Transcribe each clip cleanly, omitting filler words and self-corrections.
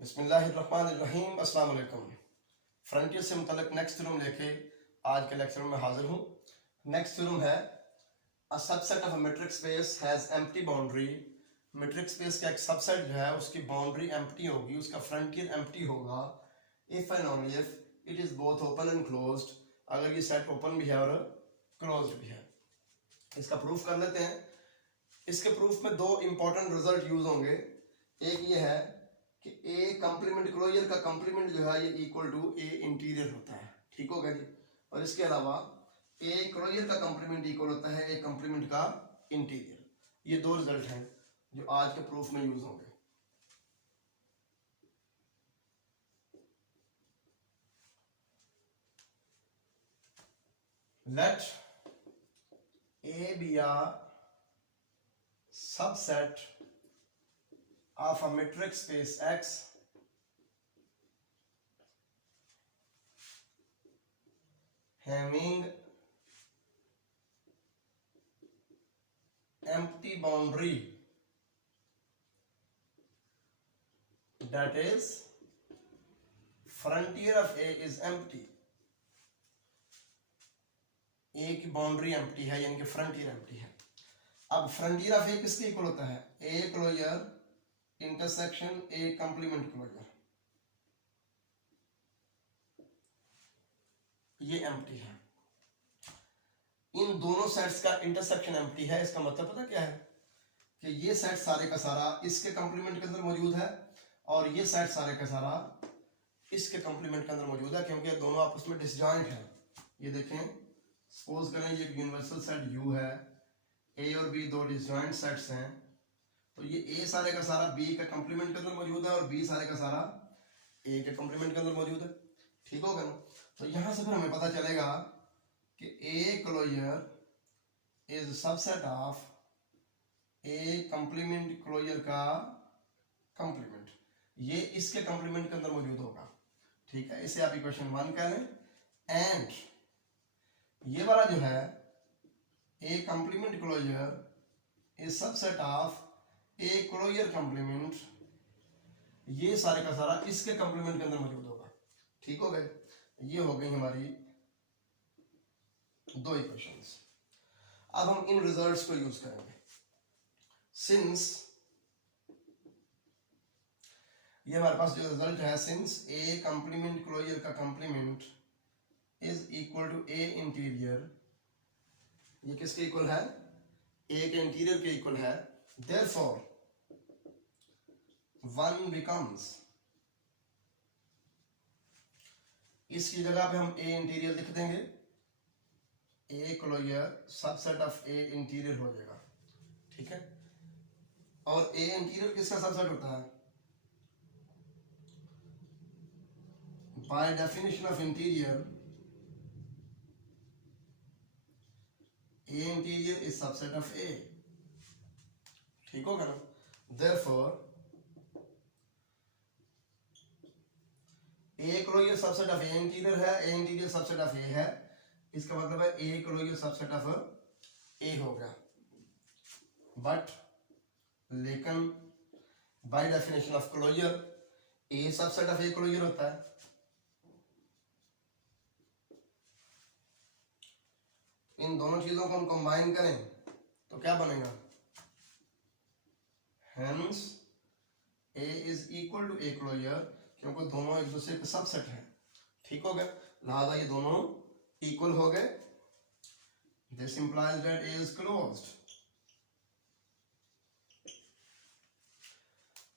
बिस्मिल्लाहिर्रहमानिर्रहीम। अस्सलाम वालेकुम। फ्रंटियर से मुतल्लिक नेक्स्ट थ्योरम लेके आज के लेक्चर में हाजिर हूँ। नेक्स्ट थ्योरम है a subset of a metric space has empty boundary. Metric space का एक सबसेट जो है उसकी बाउंड्री एम्प्टी होगी, उसका फ्रंटियर एम्प्टी होगा if and only if it is both open and closed, अगर ये सेट ओपन भी है और क्लोज्ड भी है। इसका प्रूफ कर लेते हैं। इसके प्रूफ में दो इंपॉर्टेंट रिजल्ट यूज होंगे। एक ये है कि ए कंप्लीमेंट क्लोजर का कंप्लीमेंट जो है ये इक्वल टू ए इंटीरियर होता है, ठीक होगा जी। और इसके अलावा ए क्लोजर का कंप्लीमेंट इक्वल होता है ए कंप्लीमेंट का इंटीरियर। ये दो रिजल्ट हैं जो आज के प्रूफ में यूज होंगे। Let A B a subset of a metric space X having empty boundary, that is frontier of A is empty। ए की बाउंड्री एम्प्टी है यानी कि फ्रंटियर एम्प्टी है। अब फ्रंटियर ऑफ ए किसके इक्वल होता है? A closure intersection A complement closure, ये एम्प्टी है। इन दोनों सेट्स का इंटरसेक्शन एम्प्टी है। इसका मतलब पता क्या है कि ये सेट सारे का सारा इसके कंप्लीमेंट के अंदर मौजूद है और ये सेट सारे का सारा इसके कंप्लीमेंट के अंदर मौजूद है, क्योंकि दोनों आपस में डिसजॉइंट है। ये देखें, सपोज करें ये यूनिवर्सल सेट U है, ए और बी दो डिसजॉइंट सेट्स हैं, तो ये ए सारे का सारा बी के कंप्लीमेंट के अंदर मौजूद है और बी सारे का सारा ए के कंप्लीमेंट के अंदर मौजूद है, ठीक होगा ना। तो यहां से फिर हमें पता चलेगा कि A closure is subset of A complement closure का कंप्लीमेंट, ये इसके कंप्लीमेंट के अंदर मौजूद होगा, ठीक है। इसे आप इक्वेशन 1 कह लें। एंड ये वाला जो है A complement closure is subset of A closure complement, ये सारे का सारा इसके कंप्लीमेंट के अंदर मौजूद होगा, ठीक हो गए। ये हो गई हमारी दो इक्वेशंस। अब हम इन रिजल्ट्स को यूज करेंगे। सिंस ये हमारे पास जो रिजल्ट है, सिंस ए कंप्लीमेंट क्लोजर का complement is equal to A interior, ये किसके इक्वल है? ए के इंटीरियर के इक्वल है। देयरफॉर वन बिकम्स, इसकी जगह पे हम ए इंटीरियर लिख देंगे, A closure subset of A interior हो जाएगा, ठीक है। और ए इंटीरियर किसका सबसेट होता है? By definition of interior, A interior is subset of A, ठीक होगा ना। Therefore A closure subset of A interior है, A interior subset of A है, इसका मतलब है A closure subset of A हो गया। बट लेकिन by definition of closure A subset of A closure होता है। इन दोनों चीजों को हम कंबाइन करें तो क्या बनेगा? Hence A is equal to A closure, क्योंकि दोनों एक दूसरे के सबसेट हैं, ठीक हो गए। लिहाजा ये दोनों इक्वल हो गए। This implies that A is closed.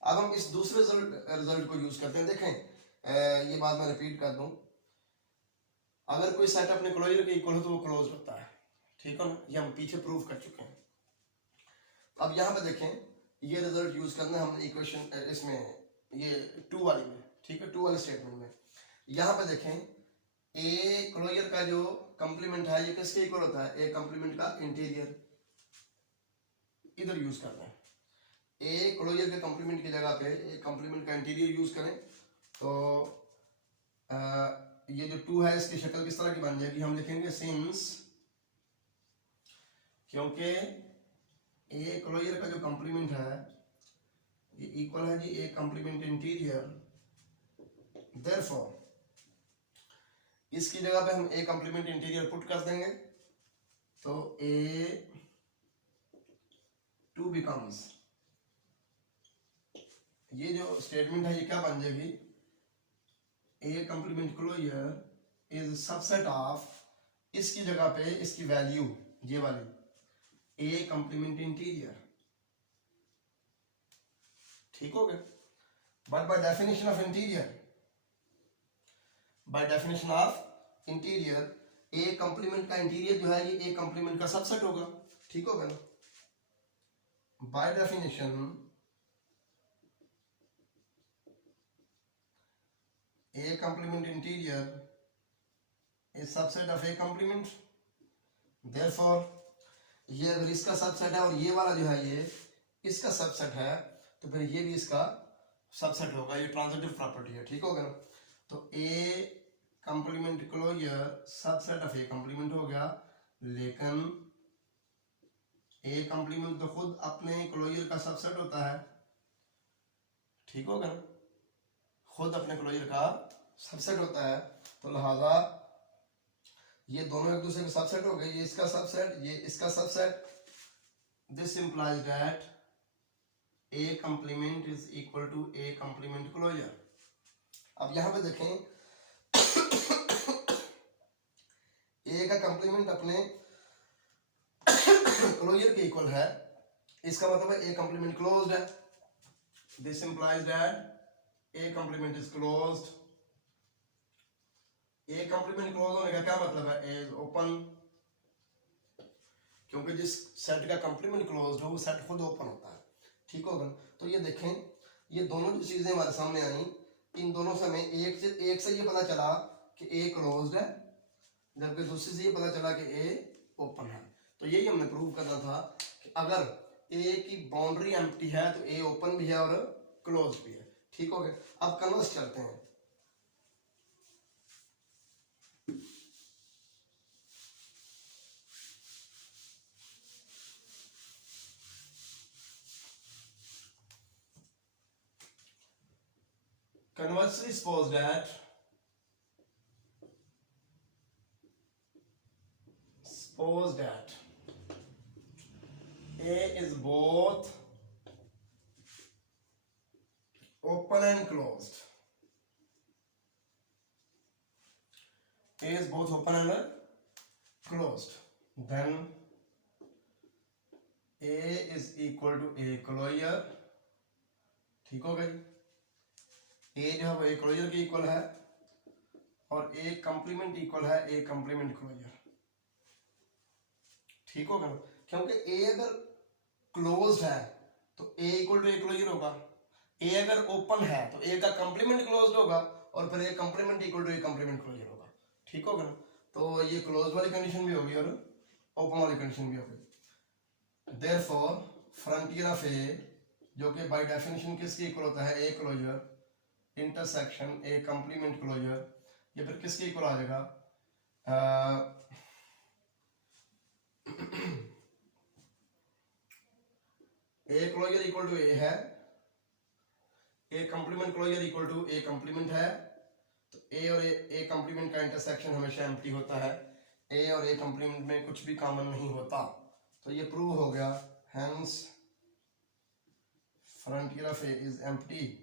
अब हम इस दूसरे रिजल्ट को यूज करते हैं। देखें, ये बात मैं रिपीट कर दूं, अगर कोई सेट अपने क्लोजर के इक्वल हो तो वो क्लोज होता है, ठीक है ना। ये हम पीछे प्रूव कर चुके हैं। अब यहां पे देखें, ये रिजल्ट यूज करना है हमने इक्वेशन इसमें ये 2 वाली में, ठीक है, 2 वाले स्टेटमेंट में। यहां पे देखें, ए क्लोजर का जो कंप्लीमेंट है ये किसके इक्वल होता है? ए कंप्लीमेंट का इंटीरियर। इधर यूज करना है, ए क्लोजर के कंप्लीमेंट की जगह पे ए कंप्लीमेंट का इंटीरियर यूज करें तो ये जो 2 है इसकी शक्ल किस तरह की बन जाएगी? हम लिखेंगे सिंस, क्योंकि ए क्लोजर का जो कंप्लीमेंट है ये इक्वल है जी ए कंप्लीमेंट इंटीरियर देयरफॉर इसकी जगह पे हम ए कंप्लीमेंट इंटीरियर पुट कर देंगे, तो A2 बिकम्स, ये जो स्टेटमेंट है ये क्या बन जाएगी, A complement closure is subset of, इसकी जगह पे इसकी वैल्यू ये वाली ए कंप्लीमेंट इंटीरियर, ठीक हो गया। But by definition of interior, bye definition of interior A complement का इंटीरियर जो है ये ए कंप्लीमेंट का सबसेट होगा, ठीक होगा ना। By definition A complement interior is subset of A complement, therefore ये अगर इसका सबसेट है और ये वाला जो है ये इसका सबसेट है, तो फिर ये भी इसका सबसेट होगा, ये ट्रांजिटिव प्रॉपर्टी है, ठीक होगा ना। तो A complement closure subset of A complement हो गया, लेकिन A कंप्लीमेंट तो खुद अपने क्लोजर का सबसेट होता है, ठीक होगा ना, खुद अपने क्लोजर का सबसेट होता है, तो लिहाजा ये दोनों एक दूसरे के सबसेट हो गए, ये इसका सबसेट ये इसका subset, this implies that A complement is equal to A complement closure. अब यहां पे देखें A का कंप्लीमेंट अपने क्लोजर के इक्वल है, इसका मतलब है A कंप्लीमेंट क्लोज्ड है, this implies that A complement is closed। A complement close होने का क्या मतलब है, A is open, क्योंकि जिस सेट का कंप्लीमेंट क्लोज्ड हो वो सेट खुद ओपन होता है, ठीक होगा। तो ये देखें ये दोनों जो चीजें हमारे सामने आई, इन दोनों से हमें एक से ये पता चला कि A क्लोज्ड है, जबकि दूसरे से ये पता चला कि A ओपन है। तो यही हमने प्रूव करना था कि अगर A की बाउंड्री एम्प्टी है तो A ओपन भी है और क्लोज भी है, ठीक हो गया। अब कन्वर्स करते हैं, conversely suppose that A is both open and closed, A is both open and closed, then A is equal to A closure, ठीक हो गई। A जो है वो A closure के इक्वल है और A कंप्लीमेंट इक्वल है A कंप्लीमेंट क्लोजर, ठीक होगा ना, क्योंकि A अगर क्लोज्ड है तो A equal to A closure होगा, A अगर ओपन है तो A का कंप्लीमेंट क्लोज्ड होगा और फिर A complement equal to A complement closure होगा, ठीक होगा ना। तो ये क्लोज वाली कंडीशन भी होगी और ओपन वाली कंडीशन भी होगी। देयरफॉर फ्रंटियर ऑफ A जो कि बाय डेफिनेशन किसके इक्वल होता है, A closure intersection A complement closure, ये फिर किसके इक्वल आ जाएगा, A closure equal to A है, A complement closure equal to A complement है, तो A और A कंप्लीमेंट का इंटरसेक्शन हमेशा एम्प्टी होता है, A और A कंप्लीमेंट में कुछ भी कॉमन नहीं होता, तो ये प्रूव हो गया, hence frontier of A is empty.